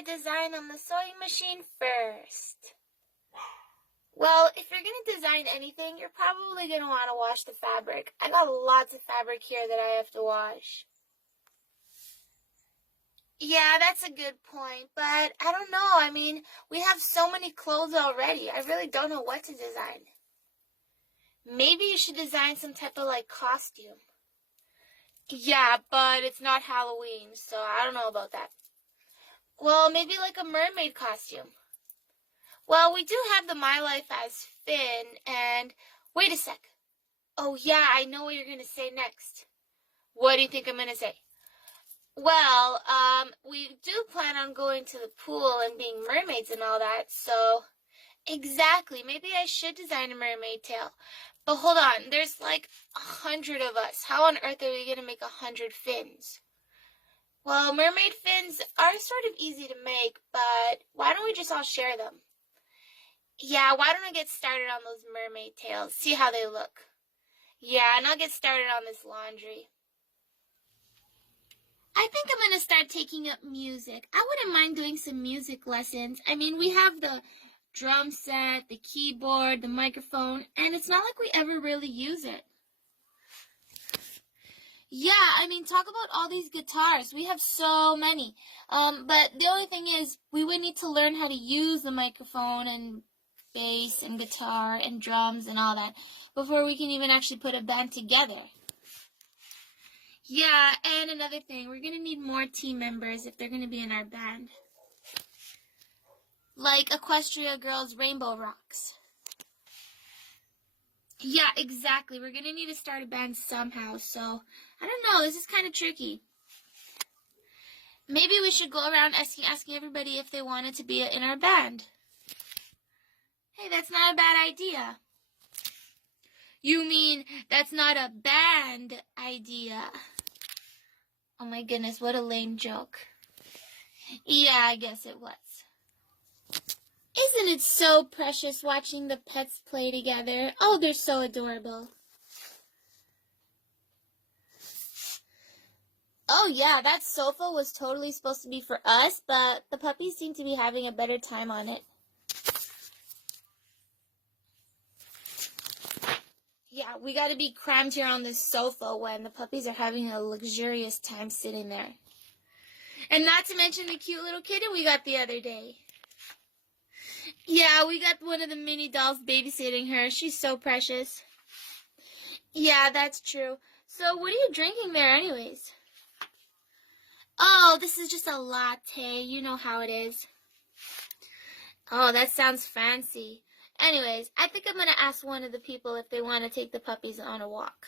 I design on the sewing machine first? Well, if you're going to design anything, you're probably going to want to wash the fabric. I got lots of fabric here that I have to wash. Yeah, that's a good point, but I don't know. I mean, we have so many clothes already. I really don't know what to design. Maybe you should design some type of, costume. Yeah, but it's not Halloween, so I don't know about that. Well, maybe like a mermaid costume. Well, we do have the My Life as Finn, and wait a sec. Oh, yeah, I know what you're going to say next. What do you think I'm going to say? Well, we do plan on going to the pool and being mermaids and all that, so exactly. Maybe I should design a mermaid tail. But hold on, there's like 100 of us. How on earth are we going to make 100 fins? Well, mermaid fins are sort of easy to make, but why don't we just all share them? Yeah, why don't I get started on those mermaid tails, see how they look. Yeah, and I'll get started on this laundry. I think I'm going to start taking up music. I wouldn't mind doing some music lessons. I mean, we have the drum set, the keyboard, the microphone, and it's not like we ever really use it. Yeah, I mean, talk about all these guitars. We have so many. But the only thing is, we would need to learn how to use the microphone and bass and guitar and drums and all that before we can even actually put a band together. Yeah, and another thing, we're going to need more team members if they're going to be in our band. Like Equestria Girls Rainbow Rocks. Yeah, exactly. We're going to need to start a band somehow, so I don't know. This is kind of tricky. Maybe we should go around asking everybody if they wanted to be in our band. Hey, that's not a bad idea. You mean that's not a band idea? Oh my goodness, what a lame joke. Yeah, I guess it was. Isn't it so precious watching the pets play together? Oh, they're so adorable. Oh yeah, that sofa was totally supposed to be for us, but the puppies seem to be having a better time on it. Yeah, we gotta be crammed here on this sofa when the puppies are having a luxurious time sitting there. And not to mention the cute little kitten we got the other day. Yeah, we got one of the mini dolls babysitting her. She's so precious. Yeah, that's true. So what are you drinking there anyways? Oh, this is just a latte. You know how it is. Oh, that sounds fancy. Anyways, I think I'm going to ask one of the people if they want to take the puppies on a walk.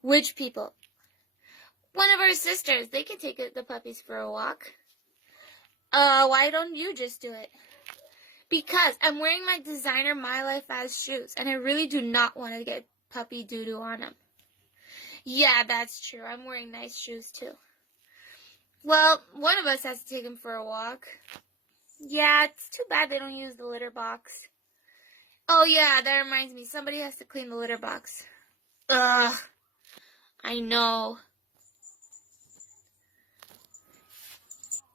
Which people? One of our sisters. They can take the puppies for a walk. Why don't you just do it? Because I'm wearing my designer My Life As shoes, and I really do not want to get puppy doo-doo on them. Yeah, that's true. I'm wearing nice shoes, too. Well, one of us has to take them for a walk. Yeah, it's too bad they don't use the litter box. Oh, yeah, that reminds me. Somebody has to clean the litter box. Ugh, I know.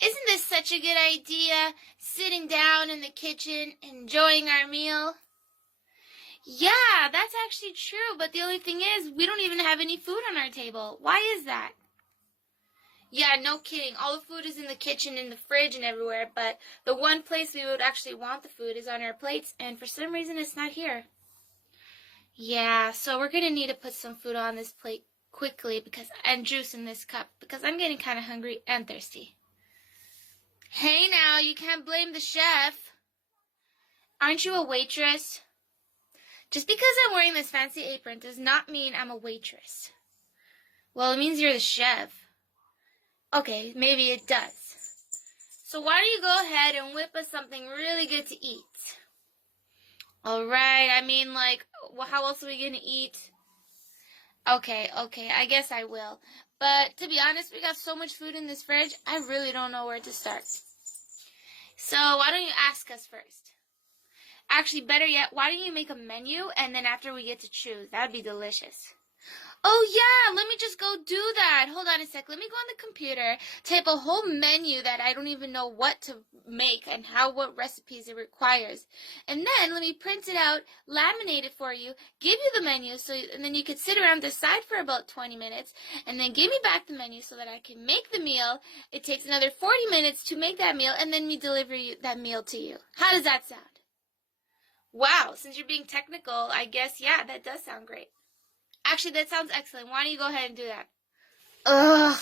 Isn't this such a good idea? Sitting down in the kitchen, enjoying our meal. Yeah, that's actually true, but the only thing is, we don't even have any food on our table. Why is that? Yeah, no kidding. All the food is in the kitchen, in the fridge, and everywhere, but the one place we would actually want the food is on our plates, and for some reason it's not here. Yeah, so we're going to need to put some food on this plate quickly and juice in this cup because I'm getting kind of hungry and thirsty. Hey now, you can't blame the chef. Aren't you a waitress? Just because I'm wearing this fancy apron does not mean I'm a waitress. Well, it means you're the chef. Okay, maybe it does. So why don't you go ahead and whip us something really good to eat? Alright, I mean, how else are we going to eat? Okay, I guess I will. But to be honest, we got so much food in this fridge, I really don't know where to start. So why don't you ask us first? Actually, better yet, why don't you make a menu and then after we get to choose? That would be delicious. Oh yeah, let me just go do that. Hold on a sec. Let me go on the computer, type a whole menu that I don't even know what to make and what recipes it requires. And then let me print it out, laminate it for you, give you the menu and then you can sit around decide for about 20 minutes and then give me back the menu so that I can make the meal. It takes another 40 minutes to make that meal and then we deliver that meal to you. How does that sound? Wow, since you're being technical, I guess, yeah, that does sound great. Actually, that sounds excellent. Why don't you go ahead and do that? Ugh.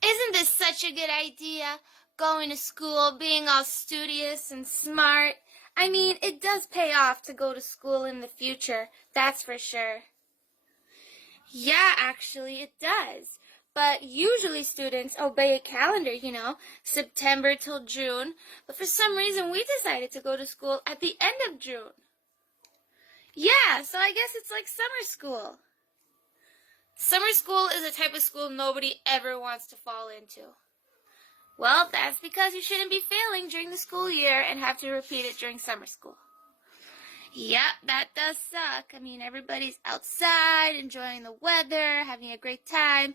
Isn't this such a good idea? Going to school, being all studious and smart. I mean, it does pay off to go to school in the future, that's for sure. Yeah, actually, it does. But usually students obey a calendar, September till June. But for some reason, we decided to go to school at the end of June. Yeah, so I guess it's like summer school. Summer school is a type of school nobody ever wants to fall into. Well, that's because you shouldn't be failing during the school year and have to repeat it during summer school. Yep, that does suck. I mean, everybody's outside, enjoying the weather, having a great time,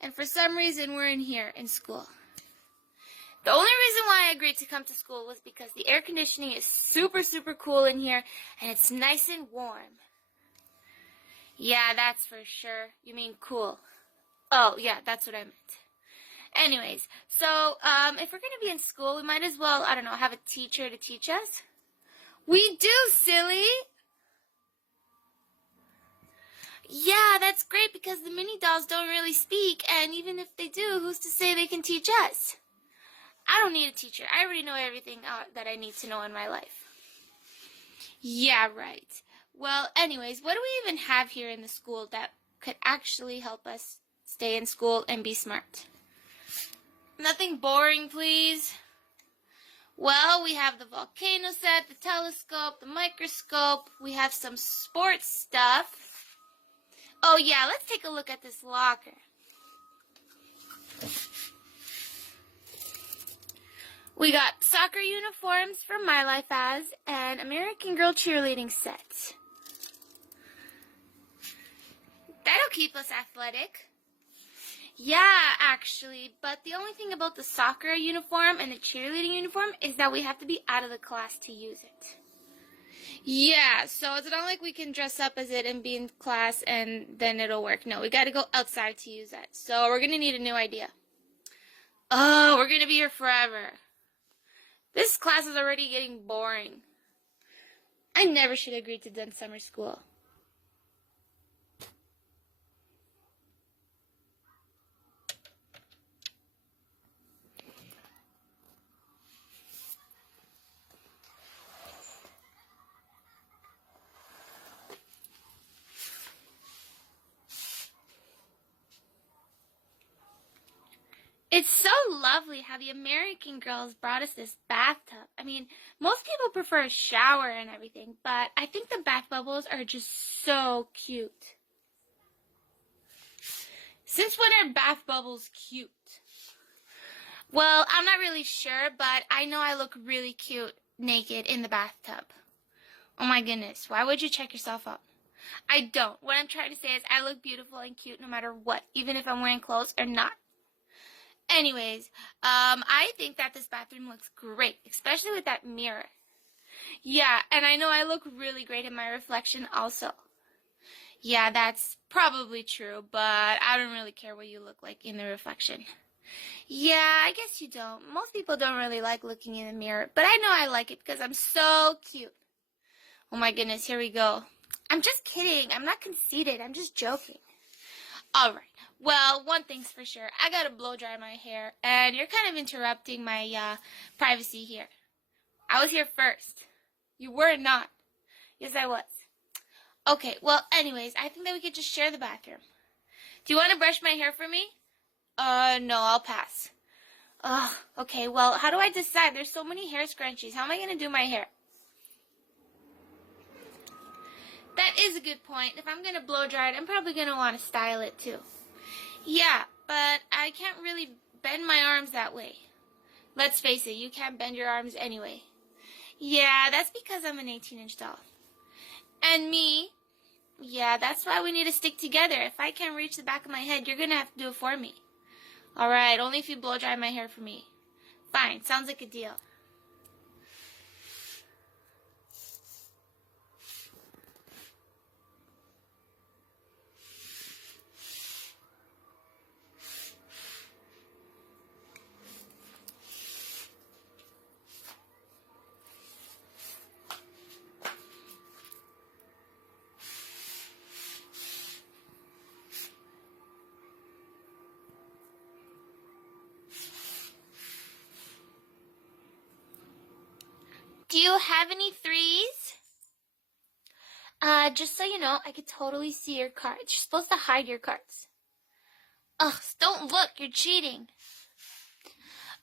and for some reason we're in here in school. The only reason why I agreed to come to school was because the air conditioning is super, super cool in here, and it's nice and warm. Yeah, that's for sure. You mean cool. Oh, yeah, that's what I meant. Anyways, so if we're going to be in school, we might as well, I don't know, have a teacher to teach us. We do, silly. Yeah, that's great because the mini dolls don't really speak, and even if they do, who's to say they can teach us? I don't need a teacher. I already know everything that I need to know in my life. Yeah, right. Well, anyways, what do we even have here in the school that could actually help us stay in school and be smart? Nothing boring, please. Well, we have the volcano set, the telescope, the microscope. We have some sports stuff. Oh, yeah, let's take a look at this locker. We got soccer uniforms from My Life As and American Girl cheerleading set. That'll keep us athletic. Yeah, actually, but the only thing about the soccer uniform and the cheerleading uniform is that we have to be out of the class to use it. Yeah, so it's not like we can dress up as it and be in class and then it'll work. No, we gotta go outside to use that. So we're gonna need a new idea. Oh, we're gonna be here forever. This class is already getting boring. I never should have agreed to done summer school. It's so lovely how the American girls brought us this bathtub. I mean, most people prefer a shower and everything, but I think the bath bubbles are just so cute. Since when are bath bubbles cute? Well, I'm not really sure, but I know I look really cute naked in the bathtub. Oh my goodness, why would you check yourself out? I don't. What I'm trying to say is I look beautiful and cute no matter what, even if I'm wearing clothes or not. Anyways, I think that this bathroom looks great, especially with that mirror. Yeah, and I know I look really great in my reflection also. Yeah, that's probably true, but I don't really care what you look like in the reflection. Yeah, I guess you don't. Most people don't really like looking in the mirror, but I know I like it because I'm so cute. Oh my goodness, here we go. I'm just kidding. I'm not conceited. I'm just joking. Alright, well, one thing's for sure. I gotta blow dry my hair, and you're kind of interrupting my privacy here. I was here first. You were not. Yes, I was. Okay, well, anyways, I think that we could just share the bathroom. Do you want to brush my hair for me? No, I'll pass. Ugh, okay, well, how do I decide? There's so many hair scrunchies. How am I gonna do my hair? That is a good point. If I'm going to blow dry it, I'm probably going to want to style it too. Yeah, but I can't really bend my arms that way. Let's face it, you can't bend your arms anyway. Yeah, that's because I'm an 18-inch doll. And me, yeah, that's why we need to stick together. If I can't reach the back of my head, you're going to have to do it for me. Alright, only if you blow dry my hair for me. Fine, sounds like a deal. Do you have any threes? Just so you know, I could totally see your cards. You're supposed to hide your cards. Ugh, don't look, you're cheating.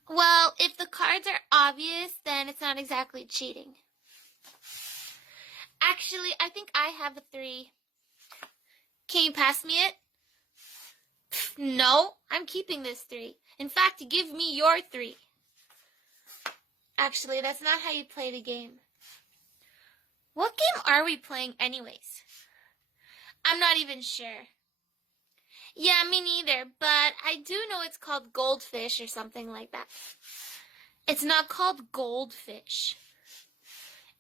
Well, if the cards are obvious, then it's not exactly cheating. Actually, I think I have a 3. Can you pass me it? No, I'm keeping this 3. In fact, give me your 3. Actually, that's not how you play the game. What game are we playing anyways? I'm not even sure. Yeah, me neither, but I do know it's called goldfish or something like that. It's not called goldfish.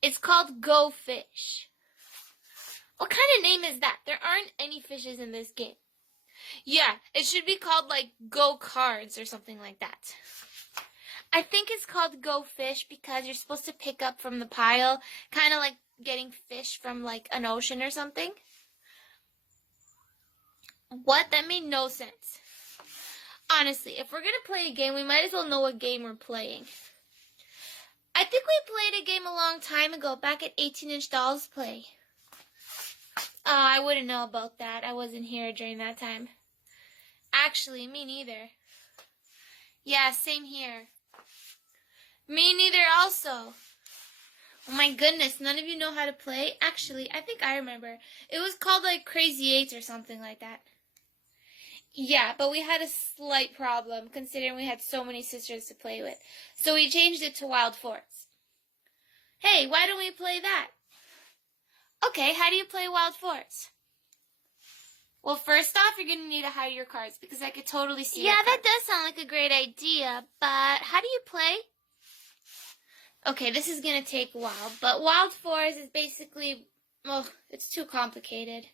It's called Go Fish. What kind of name is that? There aren't any fishes in this game. Yeah, it should be called like Go Cards or something like that. I think it's called Go Fish because you're supposed to pick up from the pile, kind of like getting fish from like an ocean or something. What? That made no sense. Honestly, if we're going to play a game, we might as well know what game we're playing. I think we played a game a long time ago, back at 18-inch Dolls Play. Oh, I wouldn't know about that. I wasn't here during that time. Actually, me neither. Yeah, same here. Me neither also. Oh my goodness, none of you know how to play? Actually, I think I remember. It was called like Crazy 8 or something like that. Yeah, but we had a slight problem considering we had so many sisters to play with. So we changed it to Wild Forest. Hey, why don't we play that? Okay, how do you play Wild Forest? Well, first off, you're going to need to hide your cards because I could totally see your cards. Yeah, that does sound like a great idea, but how do you play? Okay, this is going to take a while, but Wild Forest is basically, well, it's too complicated.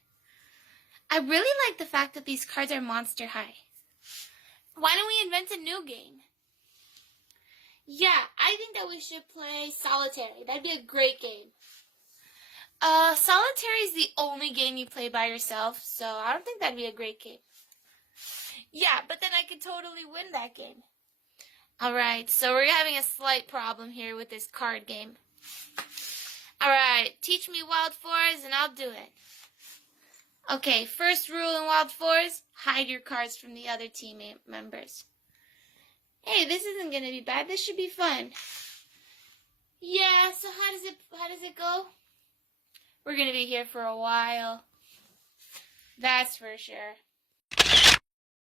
I really like the fact that these cards are monster high. Why don't we invent a new game? Yeah, I think that we should play Solitary. That'd be a great game. Solitary is the only game you play by yourself, so I don't think that'd be a great game. Yeah, but then I could totally win that game. Alright, so we're having a slight problem here with this card game. Alright, teach me Wild Forest and I'll do it. Okay, first rule in Wild Forest, hide your cards from the other team members. Hey, this isn't going to be bad. This should be fun. Yeah, so how does it go? We're going to be here for a while. That's for sure.